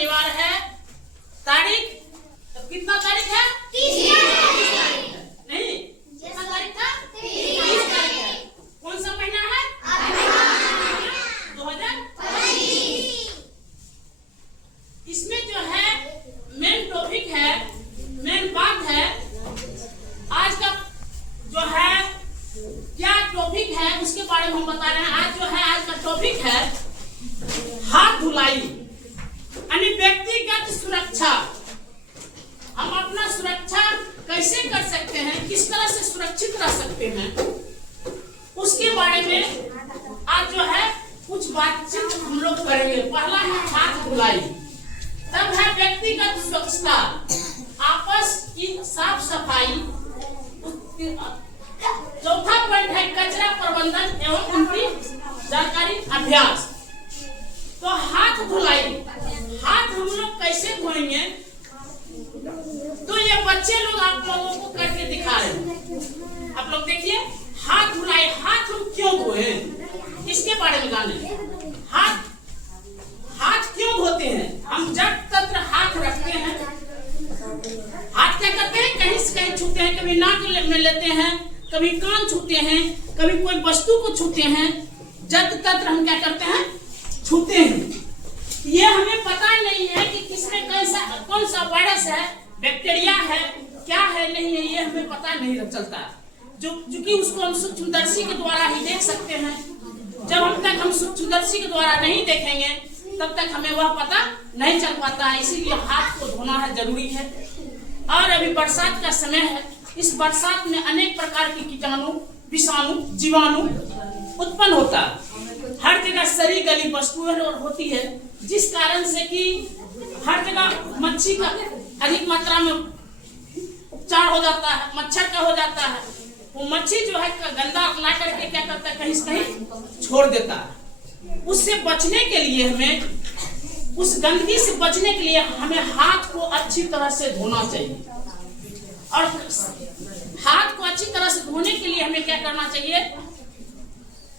शनिवार है, तारीख कितना तारीख है? 30 तारीख है। नहीं, कितना तारीख था? 30 तारीख है। कौन सा महीना है? 2025। इसमें जो है मेन टॉपिक है, मेन बात है, आज का जो है क्या टॉपिक है उसके बारे में हम बता रहे हैं। आज जो है, आज का टॉपिक है हाथ धुलाई यानी व्यक्तिगत सुरक्षा। हम अपना सुरक्षा कैसे कर सकते हैं, किस तरह से सुरक्षित रह सकते हैं, उसके बारे में आज जो है कुछ बातचीत हम लोग करेंगे। पहला है हाथ धुलाई, तब है व्यक्तिगत स्वच्छता, आपस की साफ सफाई, चौथा पॉइंट है कचरा प्रबंधन एवं उनकी जानकारी अभ्यास। तो हाथ धुलाई, हाथ हम लोग कैसे धोएंगे, तो ये बच्चे लोग आप लोगों को करके दिखा रहे हैं। आप लोग देखिए, हाथ धुलाई, हाथ हम क्यों धोए इसके बारे में जाने। हाथ क्यों धोते हैं? हम जब तक हाथ रखते हैं, हाथ क्या करते हैं, कहीं से कहीं छूते हैं, कभी नाक में लेते हैं, कभी कान छूते हैं, कभी कोई वस्तु को छूते हैं, जब तक हम क्या करते हैं, छूते हैं। ये हमें पता नहीं है कि किसमें कौन सा वायरस है, बैक्टीरिया है, क्या है, नहीं है, ये हमें पता नहीं चलता। क्योंकि उसको हम सूक्ष्मदर्शी के द्वारा ही देख सकते हैं। जब हम सूक्ष्मदर्शी के द्वारा नहीं देखेंगे तब तक हमें वह पता नहीं चल पाता है। इसीलिए हाथ को धोना है, जरूरी है। और अभी बरसात का समय है, इस बरसात में अनेक प्रकार के कीटाणु, विषाणु, जीवाणु उत्पन्न होता है। हर जगह सड़ी गली वस्तुएं होती है, जिस कारण से कि हर जगह मच्छी का अधिक मात्रा में उपचार हो जाता है, मच्छर का हो जाता है। वो मच्छी जो है गंदा ला करके क्या करता है, कहीं से कहीं छोड़ देता है। उससे बचने के लिए हमें, उस गंदगी से बचने के लिए हमें हाथ को अच्छी तरह से धोना चाहिए। और हाथ को अच्छी तरह से धोने के लिए हमें क्या करना चाहिए,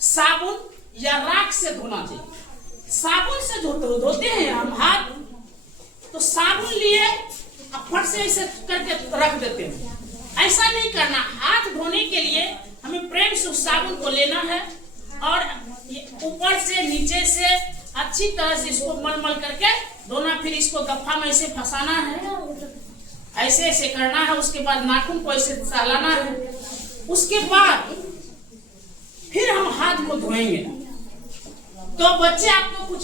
साबुन या राख से धोना चाहिए। साबुन से धोते हैं हम हाथ, तो साबुन लिए फट से ऐसे करके रख देते हैं। ऐसा नहीं करना। हाथ धोने के लिए हमें प्रेम से उस साबुन को लेना है और ऊपर से नीचे से अच्छी तरह से इसको मल करके धोना। फिर इसको गफ्फा में ऐसे फंसाना है, ऐसे ऐसे करना है। उसके बाद नाखून को ऐसे सहलाना है। उसके बाद फिर हम हाथ को धोएंगे। तो बच्चे आपको कुछ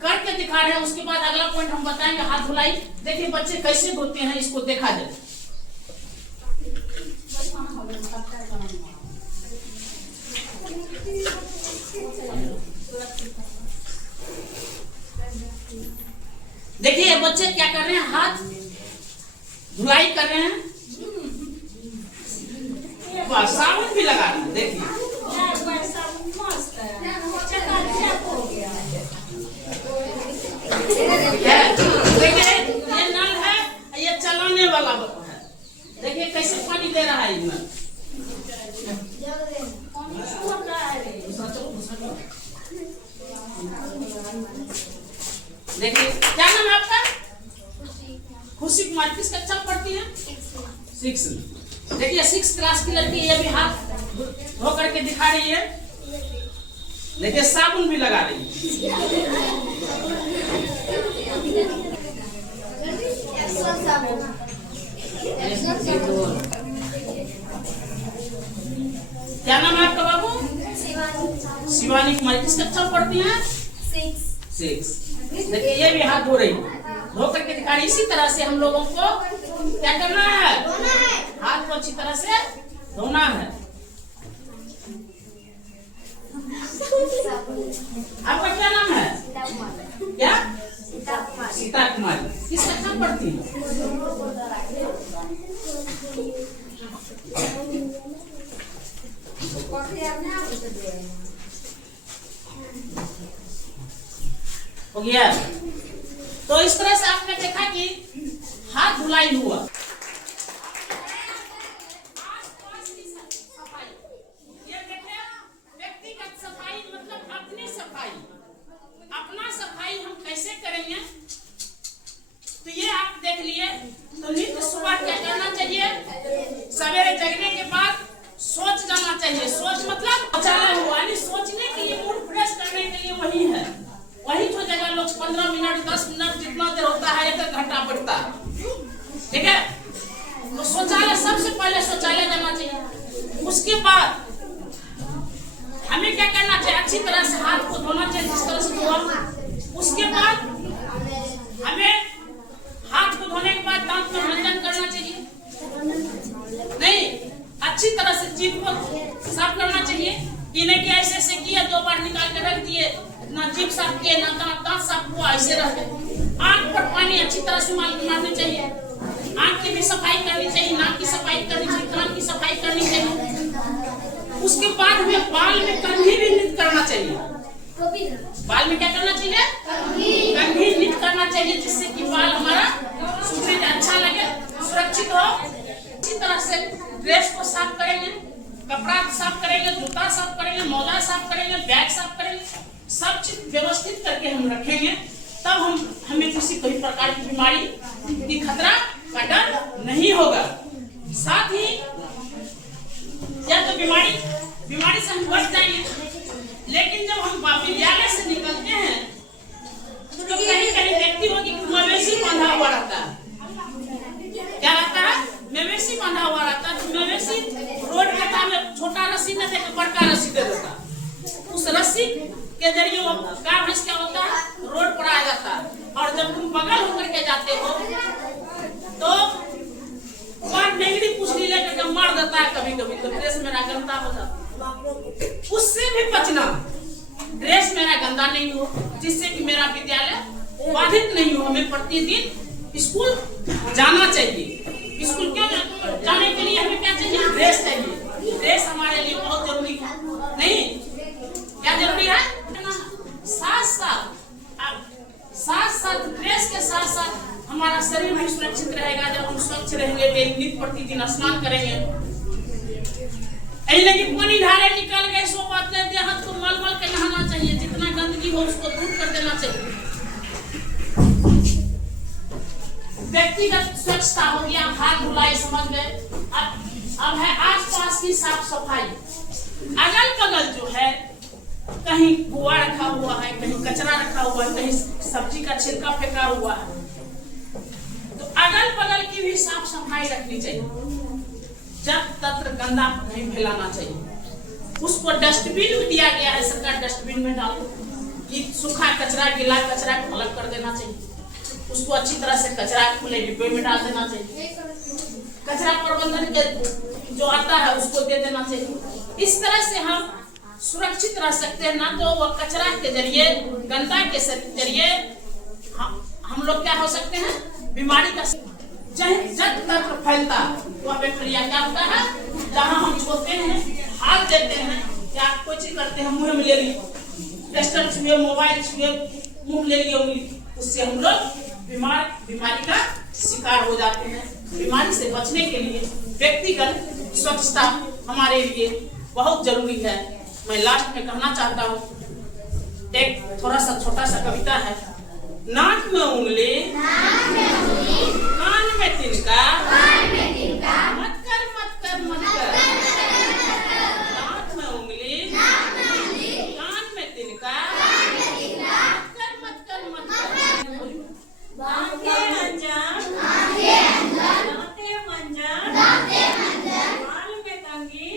करके दिखा रहे हैं, उसके बाद अगला पॉइंट हम बताएंगे हाथ धुलाई। देखिए बच्चे कैसे धोते हैं, इसको देखा जाए। देखिए बच्चे क्या कर रहे हैं, हाथ धुलाई कर रहे हैं। साबुन भी लगा रहे हैं। देखिए ये नल है, ये चलाने वाला है। देखिए कैसे पानी दे रहा है ये नल। देखिए क्या नाम है आपका? खुशी कुमार। किस कक्षा में पढ़ती है? 6। देखिए 6 क्लास की लड़की, ये भी हाथ धो करके दिखा रही है। देखिए साबुन भी लगा रही है। क्या नाम है आपका बाबू? शिवानी कुमारी। किस कक्षा में पढ़ती हैं? 6। देखिए ये भी हाथ धो रही है, धो करके दिखा रही। इसी तरह से हम लोगों को क्या करना है, हाथ को अच्छी तरह से धोना है। आपका क्या नाम है? क्या? सीता कुमारी। किस कक्षा में पढ़ती है? हो गया। तो इस तरह से आपने देखा कि हाथ धुलाई हुआ। ये देखिए व्यक्तिगत सफाई मतलब अपनी सफाई। अपना सफाई हम कैसे करेंगे, उठता, ठीक है। तो शौचालय सबसे पहले शौचालय जाना चाहिए। उसके बाद हमें क्या करना चाहिए, अच्छी तरह से हाथ को धोना चाहिए, जिस तरह से धोआ। उसके बाद हमें हाथ को धोने के बाद दांत में मंजन करना चाहिए, नहीं अच्छी तरह से जीभ को साफ करना चाहिए। ये नहीं कि ऐसे ऐसे किए 2 बार निकाल के रख दिए, ना जीभ साफ किए ना दांत साफ हुआ, ऐसे रह गए। आंख पर पानी अच्छी तरह से मारनी चाहिए, आंख की भी सफाई करनी चाहिए, नाक की सफाई करनी चाहिए, कान की सफाई करनी चाहिए। उसके बाद हमें बाल में कंघी भी नित करना चाहिए। बाल में क्या करना चाहिए, कंघी नित करना चाहिए, जिससे कि बाल हमारा सुधरे, अच्छा लगे, सुरक्षित हो। अच्छी तरह से ड्रेस को साफ करेंगे, कपड़ा साफ करेंगे, जूता साफ करेंगे, मोजा साफ करेंगे, बैग साफ करेंगे, सब चीज व्यवस्थित करके हम रखेंगे, तब हमें किसी कोई प्रकार की बीमारी की खतरा का डर नहीं होगा। साथ ही या तो बीमारी से हम बच जाएंगे, लेकिन जब हम विद्यालय से निकलते हैं तो कहीं कहीं देखती होगी कि मवेशी बांधा हुआ रहता है। क्या रहता है, मवेशी बांधा हुआ रहता है। तो मवेशी रोड में छोटा रस्सी न देकर बड़का रस्सी दे देता है। उस रस्सी के जरिए वो गाय भैंस क्या होता है, रोड पर आ जाता है। और जब तुम बगल होकर के जाते हो तो वह नेगड़ी पुछली लेकर के मार देता है, कभी कभी तो ड्रेस मेरा गंदा हो जाता है। उससे भी बचना, ड्रेस मेरा गंदा नहीं हो, जिससे कि मेरा विद्यालय बाधित नहीं हो। हमें प्रतिदिन स्कूल जाना चाहिए। स्कूल क्यों जाने के लिए हमें क्या चाहिए, ड्रेस चाहिए। ड्रेस हमारे लिए बहुत जरूरी है, नहीं क्या जरूरी है। साथ ड्रेस के साथ साथ हमारा शरीर भी सुरक्षित रहेगा। जब हम स्वच्छ रहेंगे, नित्य प्रतिदिन स्नान करेंगे, लेकिन पानी धारे निकल गए सो बात नहीं, देह हाथ को मल के नहाना चाहिए। जितना गंदगी हो उसको दूर कर देना चाहिए। व्यक्तिगत स्वच्छता हो गया, हाथ धुलाई समझ गए। अब है आसपास की साफ सफाई। अगल बगल जो है, कहीं कुआ रखा हुआ है, कहीं कचरा रखा हुआ है, कहीं सब्जी का छिलका फेंका हुआ है, तो अगल बगल की भी साफ सफाई रखनी चाहिए। जब तत्र गंदा नहीं फैलाना चाहिए। उसको डस्टबिन में दिया गया है, सरकार डस्टबिन में डालो कि सूखा कचरा गीला कचरा को अलग कर देना चाहिए। उसको अच्छी तरह से कचरा खुले डिब्बे में डाल देना चाहिए। कचरा प्रबंधन के जो आता है उसको दे देना चाहिए। इस तरह से हम सुरक्षित रह सकते हैं। ना तो वह कचरा के जरिए, गंदा के जरिए हम लोग क्या हो सकते हैं, बीमारी का जब तक फैलता वह बैक्टीरिया क्या होता है, जहाँ हम छूते हैं, हाथ देते हैं या कोई चीज करते हैं, मुंह में ले ली, टेस्टर छुए, मोबाइल छुए, मुंह ले लिए उंगली, उससे हम लोग बीमारी का शिकार हो जाते हैं। बीमारी से बचने के लिए व्यक्तिगत स्वच्छता हमारे लिए बहुत जरूरी है। मैं लास्ट में कहना चाहता हूँ, एक थोड़ा सा छोटा सा कविता है। नाक में उंगली, कान में तिनका, मत कर मत कर मत कर। नाक में उंगली, कान में तिनका, मत कर मत कर। दांते मंजन, बाल में कंघी,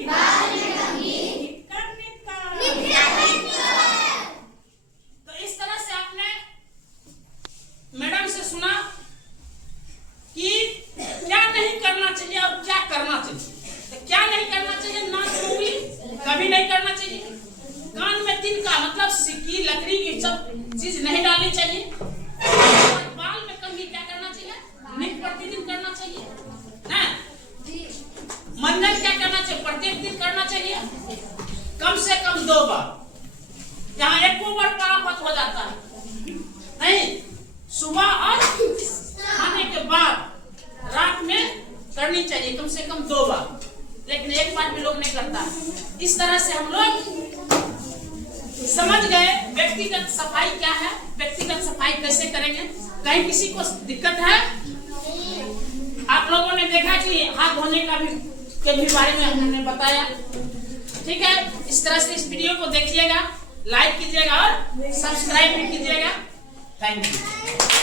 तो इस तरह से आपने मैडम से सुना कि क्या नहीं करना चाहिए और क्या करना चाहिए। तो क्या नहीं करना चाहिए, नाक में उंगली कभी नहीं करना चाहिए। कान में तिनका मतलब सिक्की लकड़ी की सब चीज नहीं डालनी चाहिए। बाल में कंघी क्या करना चाहिए, नित्य प्रतिदिन करना चाहिए ना। मंजन क्या करना चाहिए, प्रत्येक दिन करना चाहिए, कम से कम 2 बार। यहाँ एक बार परापत हो जाता है, नहीं सुबह और खाने के बाद रात में करनी चाहिए कम से कम 2 बार, लेकिन एक बार भी लोग नहीं करता। इस तरह से हम लोग समझ गए व्यक्तिगत सफाई क्या है, व्यक्तिगत सफाई कैसे करेंगे। कहीं किसी को दिक्कत है, आप लोगों ने देखा कि हाथ धोने का के भी बारे में हमने बताया, ठीक है। इस तरह से इस वीडियो को देखिएगा, लाइक कीजिएगा और सब्सक्राइब भी कीजिएगा। Thank you.